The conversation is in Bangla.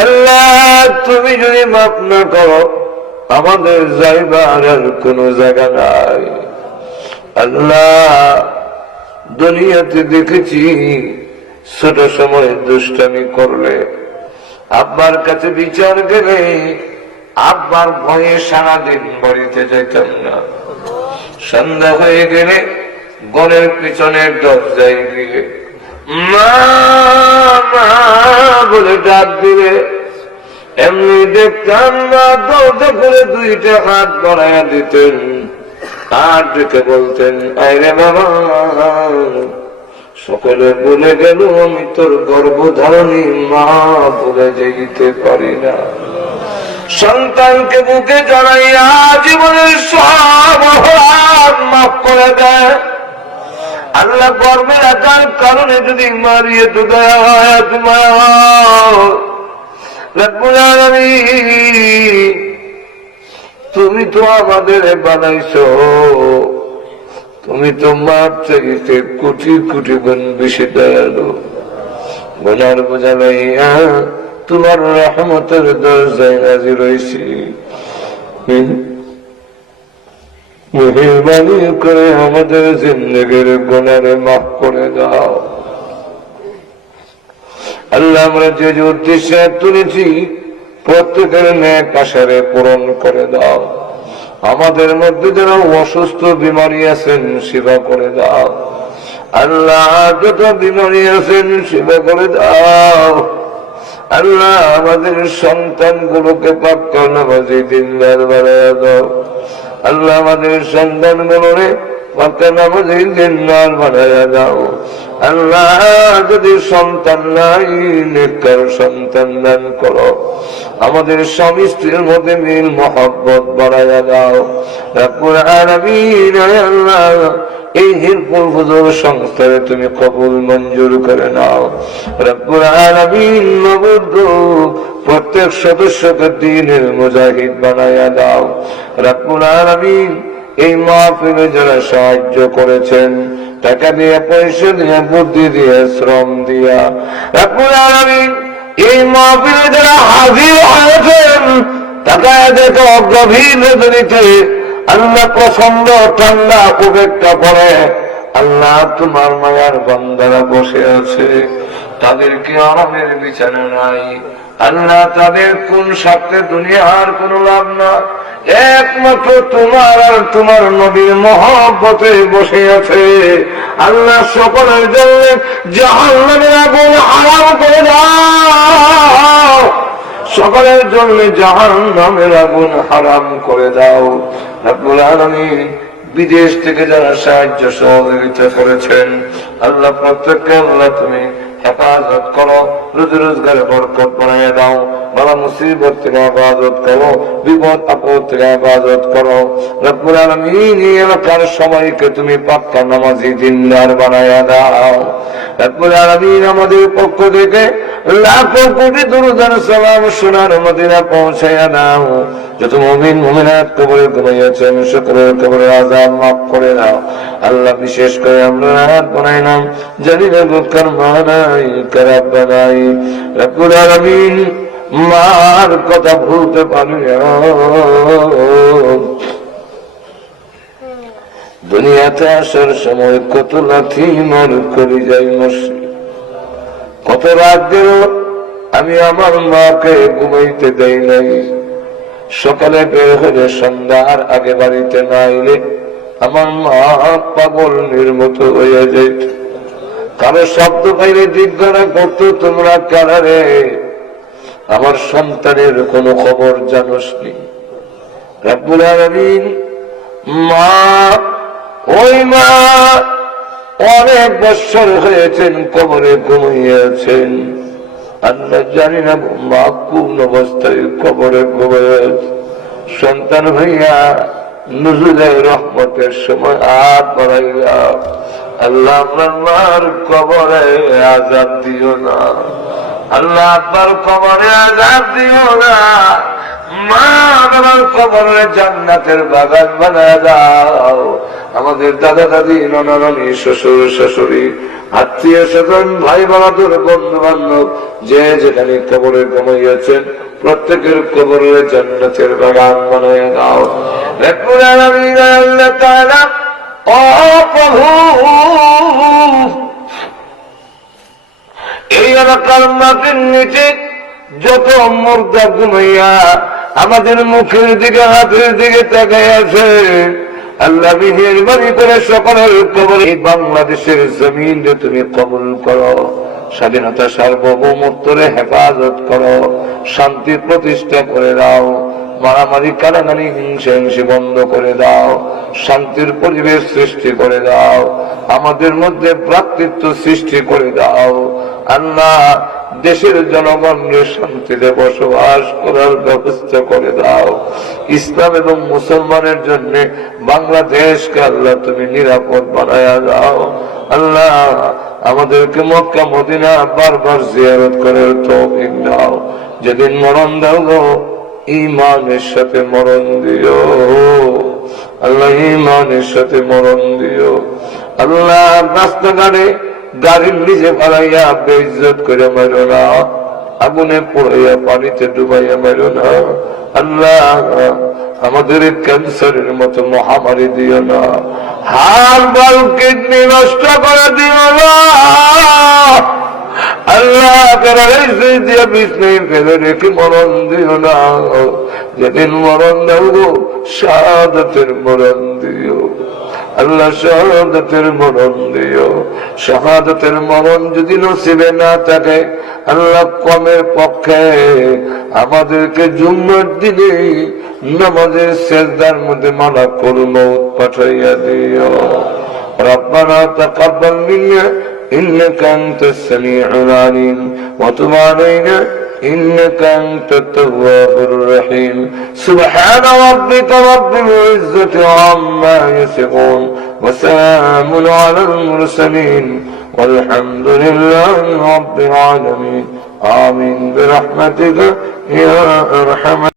আল্লাহ, তুমি যদি মাফ না করো, আমাদের যাইবার আর কোনো জায়গা নাই। আল্লাহ, দুনিয়াতে দেখেছি, ছোট সময় দুষ্টামি করলে। আব্বার কাছে বিচার গেলে, আব্বার ভয়ে সারাদিন বাড়িতে যেতাম না। সন্ধ্যা হয়ে গেলে গড়ের পিছনের দরজায় গিয়ে মা বলে ডাক দিলে, এমনি দেখতাম না দৌড়ে করে দুইটা হাত বাড়াইয়া দিতেন। আর ডেকে বলতেন আরে বাবা, সকলে বলে গেল, আমি তোর গর্ভধারণী, মা বলে যেতে পারি না। সন্তানকে বুকে জড়াইয়া জীবনের সব মাফ করে দেয়। আল্লাহ গর্বে রাখার কারণে যদি মারিয়ে তো দেয়া হয় আলামিন, তুমি তো আমাদের বানাইছো। তুমি তো মাপ চাইতে কোটি কোটি গুণ বেশি দয়ালু। বোঝার বোঝা লাইয়া তোমার রহমতের দরজায় রাজি রয়েছি মেহরবানি করে আমাদের জিন্দগির গুণারে মাফ করে দাও। আল্লাহ আমরা যে যে উদ্দেশ্যে তুলেছি, প্রত্যেকের ন্যাক আশারে পূরণ করে দাও। আমাদের মধ্যে যারা অসুস্থ, বিমারি আছেন, সেবা করে দাও। আল্লাহ যত বিমারি আছেন, সেবা করে দাও। আল্লাহ আমাদের সন্তান গুলোকে পাক্কা নামাজি বাড়াইয়া দাও। আল্লাহ আমাদের সন্তান গুলোরে আমাদের স্বামী স্ত্রীর মধ্যে মিল মহব্বত বাড়াইয়া দাও। আল্লাহ এই হিরপুর হুজুর সংস্থারে তুমি কবুল মঞ্জুর করে নাও। রব্বুল প্রত্যেক সদস্যকে দিনের মুজাহিদ বানাইয়া দাও। রব্বুল এই মাহফিলে যারা সাহায্য করেছেন, টাকা দিয়ে, পয়সা দিয়ে, বুদ্ধি দিয়ে শ্রম দিয়া। রব্বুল আলামিন এই মাহফিলে যারা হাজির হয়েছেন টাকা দেখো রজনীতে আল্লাহ প্রচণ্ড ঠান্ডা, উপেক্ষা পড়ে আল্লাহ তোমার মায়ার বান্দারা বসে আছে। তাদেরকে আরামের বিচারে নাই। আল্লাহ তাদের কোন স্বার্থে দুনিয়ার কোন লাভ না। একমাত্র তোমার আর তোমার নবীর মহব্বতে বসে আছে। আল্লাহ সকলের জন্য জাহান্নামের আগুন আরাম করে দাও। সকলের জন্য জাহান নামের আগুন হারাম করে দাও। রব্বুল আলামিন বিদেশ থেকে যারা সাহায্য সহযোগিতা করেছেন, আল্লাহ প্রত্যেককে আল্লাহ তুমি হেফাজত করো রোজি রোজগারে বরকত বানিয়ে দাও বাবা মুসিবত থেকে হেফাজত করো, বিপদ আপদ থেকে হেফাজত করো। রব্বুল আলামিন এলাকার সবাইকে তুমি পাক্কা নামাজি দিনদার বানায়া দাও। রব্বুল আলামিন আমাদের পক্ষ থেকে লাখো কোটি দুরুদার সালাম সোনার মদিনা পৌঁছাইয়া দাও যত মুমিন, মুমিনাত কবরে ঘুমাইয়াছেন সকলের কবরে আজাব মাফ করে দাও আল্লাহ বিশেষ করে আমরা জানি না বানাই মার কথা ভুলতে পারি। দুনিয়াতে আসার সময় কত লাথি মার করে যাই মসি কত রাত গেল, আমি আমার মাকে ঘুমাইতে দেই নাই। সকালে বের হলে সন্ধ্যার আগে বাড়িতে না এলে আমার মা পাগল নির্মত হইয়া যাইত। কারও শব্দ পাইলে জিজ্ঞাসা করতো, তোমরা কারারে আমার সন্তানের কোনো খবর জানোস নি? রাব্বুল আলামিন, মা ওই মা অনেক বৎসর হয়েছেন কবরে ঘুমিয়েছেন। আল্লাহ জানি না মা কোন অবস্থায় কবরে ঘুমিয়ে সন্তান হইয়া নজরুলের রহমতের সময় আর বাড়াইয়া, আল্লাহ আপনার কবরে আজাদ দিও না। আল্লাহ আপনার কবরে আজাদ দিও না। আমার কবরে জান্নাতের বাগান বানায় দাও। আমাদের দাদা দাদি, নানা নানি, শ্বশুর শাশুড়ি, আত্মীয় স্বজন, ভাই বাহাদুর, বন্ধু বান্ধব, যে যেখানে কবরে কামাইয়াছেন প্রত্যেকের কবরে জান্নাতের বাগান বানায় দাও। এই এলাকার মাটির নিচে যত মুর্দা ঘুমাইয়া আমাদের মুখের দিকে, হাতের দিকে তাকাই আছে। আল্লাহ মেহরবানি করে সকলের কবর, এই বাংলাদেশের জমিন তুমি কবুল করো, স্বাধীনতা সার্বভৌমত্বরে হেফাজত করো, শান্তি প্রতিষ্ঠা করে দাও, মারামারি কারাগারি হিংসে হিংসে বন্ধ করে দাও, শান্তির পরিবেশ সৃষ্টি করে দাও, আমাদের মধ্যে ভ্রাতৃত্ব সৃষ্টি করে দাও আল্লাহ দেশের জনগণের শান্তিতে বসবাস করার ব্যবস্থা করে দাও। ইসলাম এবং মুসলমানের জন্য বাংলাদেশকে আল্লাহ তুমি নিরাপদ বানায়া দাও। আল্লাহ আমাদেরকে মক্কা, মদিনা বারবার জিয়ারত করে তৌফিক দাও। যেদিন মরণ দাও ইমানের সাথে মরণ দিও। আল্লাহ ইমানের সাথে মরণ দিও। আল্লাহ, রাস্তাঘাটে গাড়ির নিজে ফালাইয়া বেইজত করে মারো না। আগুনে পড়াইয়া পানিতে ডুবাইয়া মারো না। আল্লাহ, আমাদের ক্যান্সারের মতো মহামারী দিও না। হার বল কিডনি নষ্ট করে দিও না। আল্লাহ দিয়ে বিষ্ণু ফেলে রেখে মরণ দিও না। যেদিন মরণ দেব সাদতের মরণ দিও। আল্লাহ শাহাদতের মরণ দিও শাহাদতের মরণ যদি নসিবে না থাকে আল্লাহ কমের পক্ষে আমাদেরকে জুম্মার দিনে নামাজের শেষদার মধ্যে মালা করুন পাঠাইয়া দিও ربنا تقبل منا إنك أنت السميع العليم وتب علينا إنك أنت التواب الرحيم. سبحان ربك رب العزة عما يصفون وسلام على المرسلين والحمد لله رب العالمين. آمين برحمتك يا أرحم